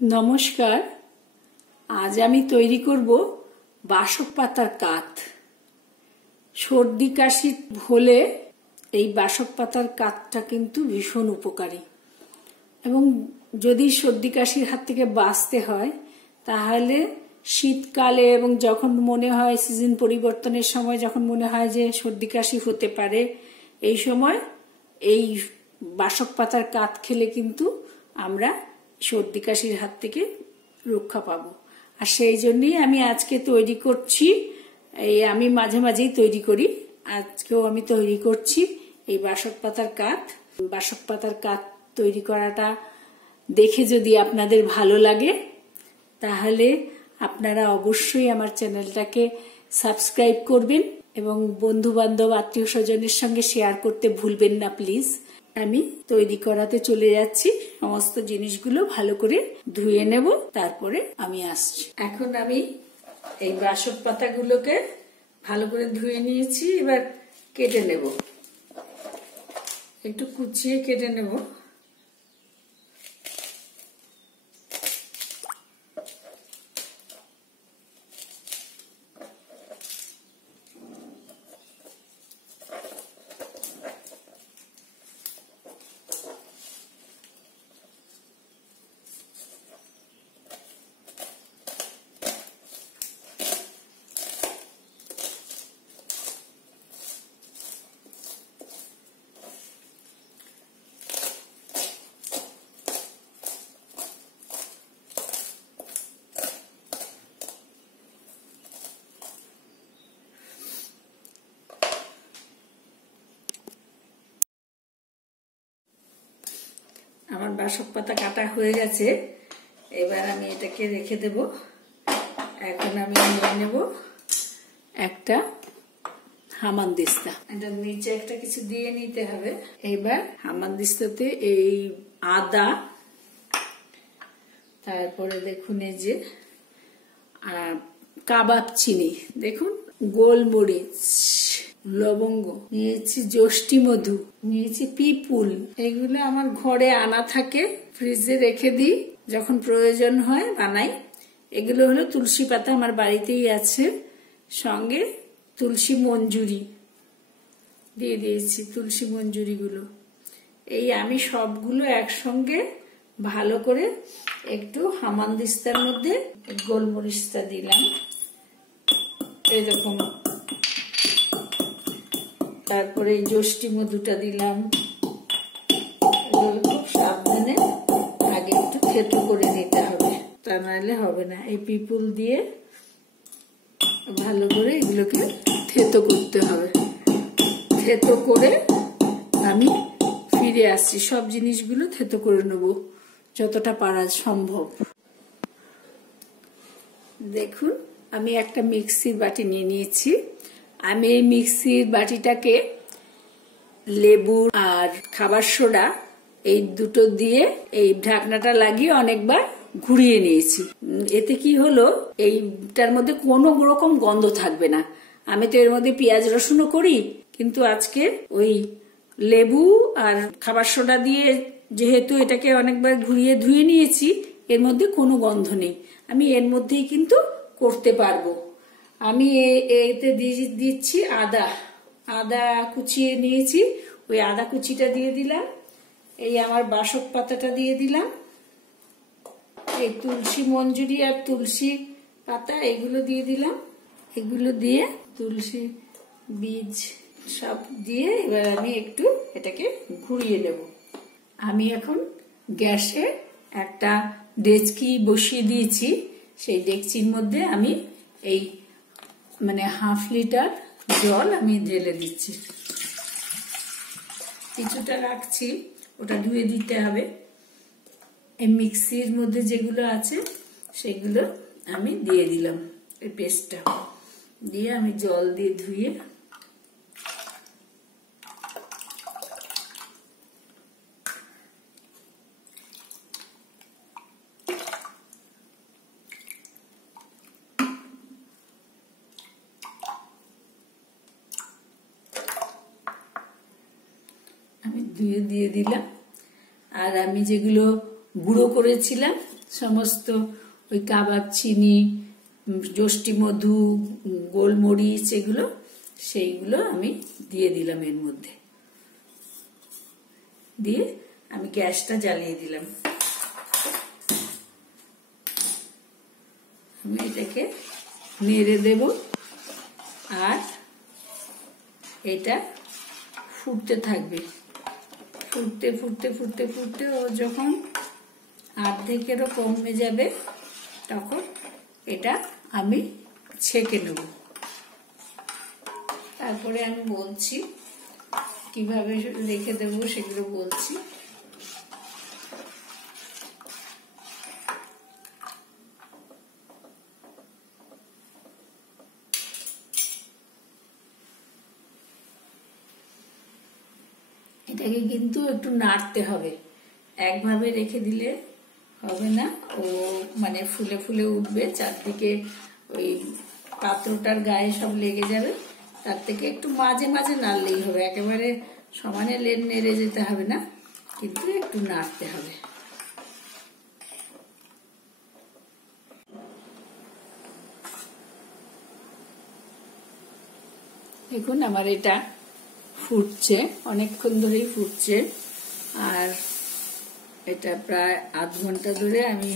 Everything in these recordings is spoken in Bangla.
নমস্কার। আজ আমি তৈরি করব বাসক পাতার কাত। সর্দি কাশি হলে এই বাসক পাতার কাতটা কিন্তু ভীষণ উপকারী, এবং যদি সর্দি কাশির হাত থেকে বাঁচতে হয় তাহলে শীতকালে এবং যখন মনে হয় সিজন পরিবর্তনের সময় যখন মনে হয় যে সর্দি কাশি হতে পারে, এই সময় এই বাসক পাতার কাত খেলে কিন্তু আমরা সর্দি কাশির হাত থেকে রক্ষা পাবো। আর সেই জন্যই আমি আজকে তৈরি করছি। আমি মাঝে মাঝেই তৈরি করি, আজকেও আমি তৈরি করছি এই বাসক পাতার কাত। বাসক পাতার কাত তৈরি করাটা দেখে যদি আপনাদের ভালো লাগে তাহলে আপনারা অবশ্যই আমার চ্যানেলটাকে সাবস্ক্রাইব করবেন এবং বন্ধু বান্ধব আত্মীয় স্বজনের সঙ্গে শেয়ার করতে ভুলবেন না প্লিজ। আমি তৈরি করাতে চলে যাচ্ছি। সমস্ত জিনিসগুলো ভালো করে ধুয়ে নেব, তারপরে আমি আসছি। এখন আমি এই বাসক পাতাগুলোকে ভালো করে ধুয়ে নিয়েছি, এবার কেটে নেব। একটু কুচিয়ে কেটে নেব। আমার বাসক পাতা কাটা হয়ে গেছে, এবার আমি এটাকে রেখে দেব। এখন আমি নিয়ে নেব একটা হামানদিস্তা। এটার নিচে একটা কিছু দিয়ে নিতে হবে। এবার হামানদিস্তাতে এই আদা, তারপরে দেখুন এই যে কাবাব চিনি, দেখুন গোলমরিচ, লবঙ্গ নিয়েছি, যষ্টি মধু নিয়েছি, পিপুল। এগুলো আমার ঘরে আনা থাকে, ফ্রিজে রেখে দিই, যখন প্রয়োজন হয় বানাই। এগুলো হলো তুলসী পাতা, আমার বাড়িতেই আছে। সঙ্গে তুলসী মঞ্জুরি দিয়ে দিয়েছি, তুলসী মঞ্জুরি গুলো। এই আমি সবগুলো একসঙ্গে ভালো করে একটু হামানদিস্তার মধ্যে গোলমরিচটা দিলাম এরকম, তারপরে যষ্টি মধুটা দিলাম। খুব সাবধানে আগে একটু থেতো করে নিতে হবে, তা নাহলে হবে না। এই পিপুল দিয়ে ভালো করে এগুলোকে থেতো করতে হবে। থেতো করে আমি ফিরে আসছি, সব জিনিসগুলো থেতো করে নেব যতটা পারা সম্ভব। দেখুন আমি একটা মিক্সির বাটি নিয়ে নিয়েছি। আমি এই মিক্সির বাটিটাকে লেবু আর খাবার সোডা এই দুটো দিয়ে এই ঢাকনাটা লাগিয়ে অনেকবার ঘুরিয়ে নিয়েছি। এতে কি হলো, এইটার মধ্যে কোনো রকম গন্ধ থাকবে না। আমি তো এর মধ্যে পেঁয়াজ রসুনও করি, কিন্তু আজকে ওই লেবু আর খাবার সোডা দিয়ে যেহেতু এটাকে অনেকবার ঘুরিয়ে ধুয়ে নিয়েছি, এর মধ্যে কোনো গন্ধ নেই। আমি এর মধ্যেই কিন্তু করতে পারবো। আমি এতে দিচ্ছি আদা কুচিয়ে নিয়েছি, ওই আদা কুচিটা দিয়ে দিলাম। এই আমার বাসক পাতাটা দিয়ে দিলাম। এই তুলসী মঞ্জুরি আর তুলসী পাতা এগুলো দিয়ে দিলাম। এগুলো দিয়ে তুলসী বীজ সব দিয়ে এবার আমি একটু এটাকে ঘুরিয়ে নেব। আমি এখন গ্যাসে একটা ডেচকি বসিয়ে দিয়েছি। সেই ডেকচির মধ্যে আমি এই হাফ লিটার জল আমি ঢেলে দিচ্ছি। কিছুটা রাখছি, ওটা ধুয়ে দিতে হবে। এই মিক্সির মধ্যে যেগুলো আছে সেগুলো আমি দিয়ে দিলাম। এই পেস্টটা দিয়ে আমি জল দিয়ে ধুয়ে আমি দিয়ে দিলাম। আর আমি যেগুলো গুঁড়ো করেছিলাম সমস্ত ওই কাবাব চিনি, যষ্টি মধু, গোলমরিচ, এগুলো সেইগুলো আমি দিয়ে দিলাম এর মধ্যে। দিয়ে আমি গ্যাসটা জ্বালিয়ে দিলাম। আমি এটাকে নেড়ে দেব আর এটা ফুটতে থাকবে। ফুটতে ফুটতে ফুটতে ফুটতে ও যখন অর্ধেকেরও কমে যাবে তখন এটা আমি ছেঁকে নেব। তারপরে আমি বলছি কিভাবে রেখে দেবো, সেগুলো বলছি। এটাকে কিন্তু একটু নাড়তে হবে, একভাবে রেখে দিলে হবে না, ও মানে ফুলে ফুলে উঠবে, চারদিকে ওই পাত্রটার গায়ে সব লেগে যাবে। তার থেকে একটু মাঝে মাঝে নাড়লেই হবে, একেবারে সমানে নেড়ে যেতে হবে না, কিন্তু একটু নাড়তে হবে। দেখুন আমার এটা ফুটছে, অনেকক্ষণ ধরেই ফুটছে, আর এটা প্রায় আধ ঘন্টা ধরে আমি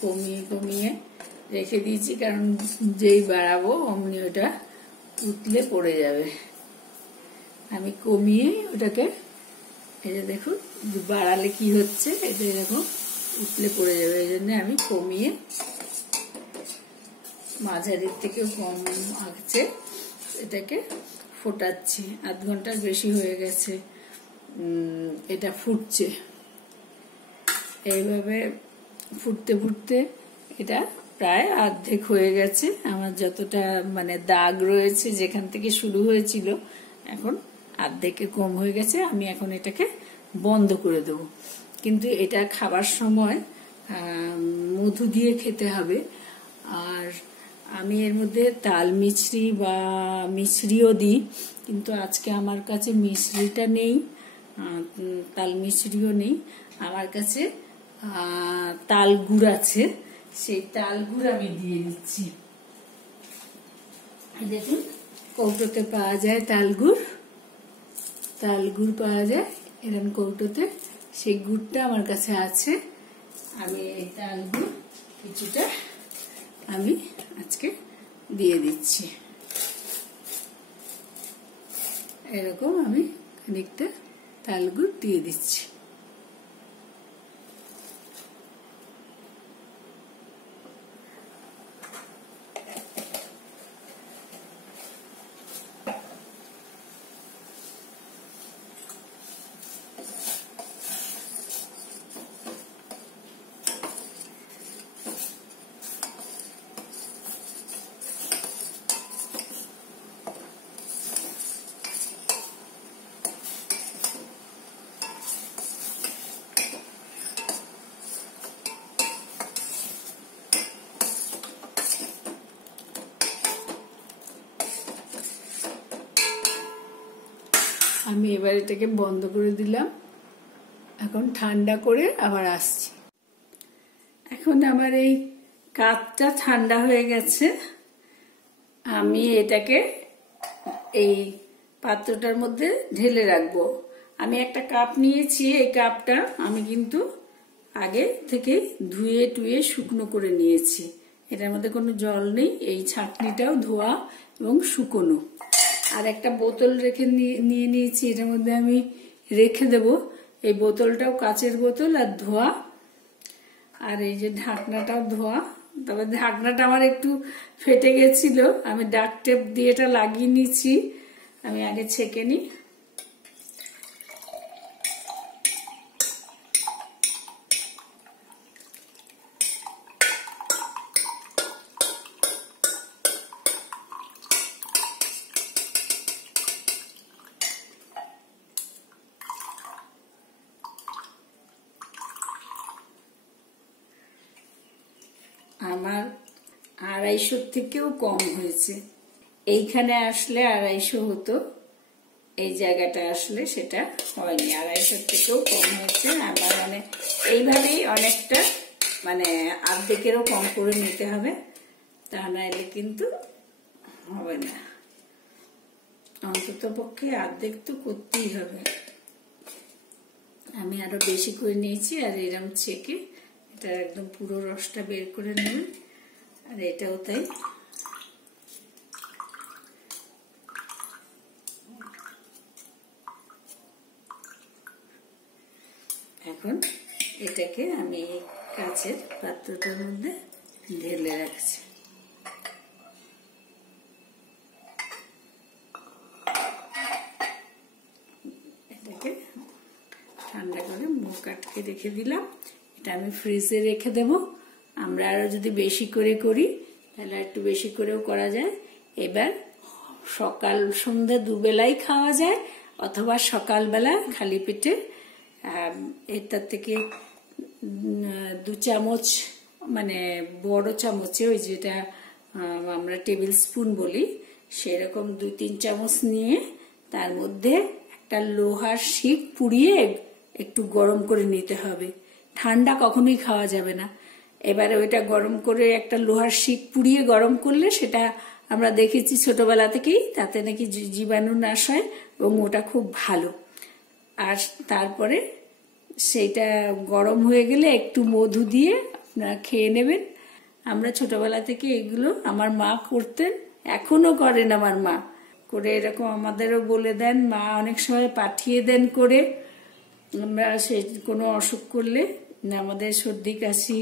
কমিয়ে কমিয়ে রেখে দিয়েছি, কারণ যেই বাড়াবো অমনি ওটা উতলে পড়ে যাবে। আমি কমিয়ে ওটাকে, এই যে দেখুন বাড়ালে কি হচ্ছে, এটা এরকম উতলে পড়ে যাবে, এই জন্য আমি কমিয়ে মাঝারির থেকেও কম আঁচে এটাকে ফোটাচ্ছি। আধ ঘন্টার বেশি হয়ে গেছে এটা ফুটছে। এইভাবে ফুটতে ফুটতে এটা প্রায় অর্ধেক হয়ে গেছে। আমার যতটা মানে দাগ রয়েছে যেখান থেকে শুরু হয়েছিল এখন অর্ধেকে কম হয়ে গেছে। আমি এখন এটাকে বন্ধ করে দেব। কিন্তু এটা খাবার সময় মধু দিয়ে খেতে হবে। আর আমি এর মধ্যে তাল মিছরি বা মিছরিও দিই, কিন্তু আজকে আমার কাছে মিছরিটা নেই, তাল মিছরিও নেই। আমার কাছে তাল গুড় আছে, সেই তাল গুড় আমি দিয়ে দিচ্ছি। দেখুন কৌটোতে পাওয়া যায় তাল গুড় পাওয়া যায় এরকম কৌটোতে, সেই গুড়টা আমার কাছে আছে। আমি এই তাল গুড় কিছুটা আমি আজকে দিয়ে দিচ্ছি। এরকম আমি খানিকটা তাল গুড় দিয়ে দিচ্ছি। আমি এবার এটাকে বন্ধ করে দিলাম, এখন ঠান্ডা করে আবার আসছি। এখন আমার এই কাপটা ঠান্ডা হয়ে গেছে। আমি এটাকে এই পাত্রটার মধ্যে ঢেলে রাখবো। আমি একটা কাপ নিয়েছি, এই কাপটা আমি কিন্তু আগে থেকে ধুয়ে টুয়ে শুকনো করে নিয়েছি। এটার মধ্যে কোনো জল নেই, এই ছাঁকনিটাও ধোয়া এবং শুকনো। আর একটা বোতল নিয়ে নিয়েছি, এটার মধ্যে আমি রেখে দেব। এই বোতলটাও কাচের বোতল আর ধোয়া, আর এই যে ঢাকনাটাও ধোয়া। তবে ঢাকনাটা আমার একটু ফেটে গেছিল, আমি ডাক টেপ দিয়ে এটা লাগিয়ে নিয়েছি। আমি আগে ছেঁকে নিই। আমার 250 থেকেও কম হয়েছে। এইখানে আসলে 250 হতো, এই জায়গাটা আসলে সেটা হয়নি, 250 থেকেও কম হয়েছে। আমার মানে এইভাবেই অনেকটা মানে অর্ধেকেরও কম করে নিতে হবে, তা নাইলে কিন্তু হবে না। অন্তত পক্ষে অর্ধেক তো করতেই হবে। আমি আরো বেশি করে নিয়েছি, আর এরকম ছেঁকে এটা একদম পুরো রসটা বের করে নেবেন। আর এটাও তাই। এখন এটাকে আমি কাচের পাত্রটার মধ্যে ঢেলে রাখছি। এটাকে ঠান্ডা করে মুখ আটকে রেখে দিলাম। এটা আমি ফ্রিজে রেখে দেব। আমরা আরো যদি বেশি করে করি তাহলে একটু বেশি করেও করা যায়। এবার সকাল সন্ধ্যে দুবেলাই খাওয়া যায়, অথবা সকালবেলা খালি পেটে এটার থেকে 2 চামচ, মানে বড় চামচে, ওই যেটা আমরা টেবিল স্পুন বলি, সেরকম 2-3 চামচ নিয়ে তার মধ্যে একটা লোহার শিক পুড়িয়ে একটু গরম করে নিতে হবে। ঠান্ডা কখনোই খাওয়া যাবে না। এবারে ওইটা গরম করে একটা লোহার শিক পুড়িয়ে গরম করলে সেটা আমরা দেখেছি ছোটবেলা থেকেই, তাতে নাকি জীবাণু নাশ হয় এবং ওটা খুব ভালো। আর তারপরে সেইটা গরম হয়ে গেলে একটু মধু দিয়ে আপনারা খেয়ে নেবেন। আমরা ছোটবেলা থেকে এগুলো আমার মা করতেন, এখনো করেন আমার মা, করে এরকম আমাদেরও বলে দেন। মা অনেক সময় পাঠিয়ে দেন করে। আমরা সে কোনো অসুখ করলে, আমাদের সর্দি কাশি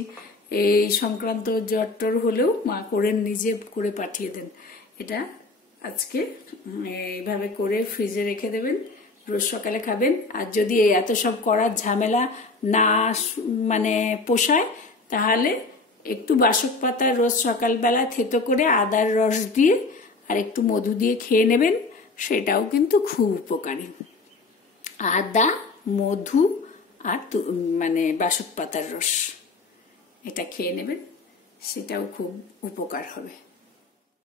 এই সংক্রান্ত জ্বর টর হলেও মা করেন, নিজে করে পাঠিয়ে দেন। এটা আজকে এইভাবে করে ফ্রিজে রেখে দেবেন, রোজ সকালে খাবেন। আর যদি এত সব করার ঝামেলা না মানে পোষায়, তাহলে একটু বাসক পাতা রোজ সকালবেলা থেতো করে আদার রস দিয়ে আর একটু মধু দিয়ে খেয়ে নেবেন, সেটাও কিন্তু খুব উপকারী। আদা, মধু আর মানে বাসক পাতার রস, এটা খেয়ে নেবেন, সেটাও খুব উপকার হবে।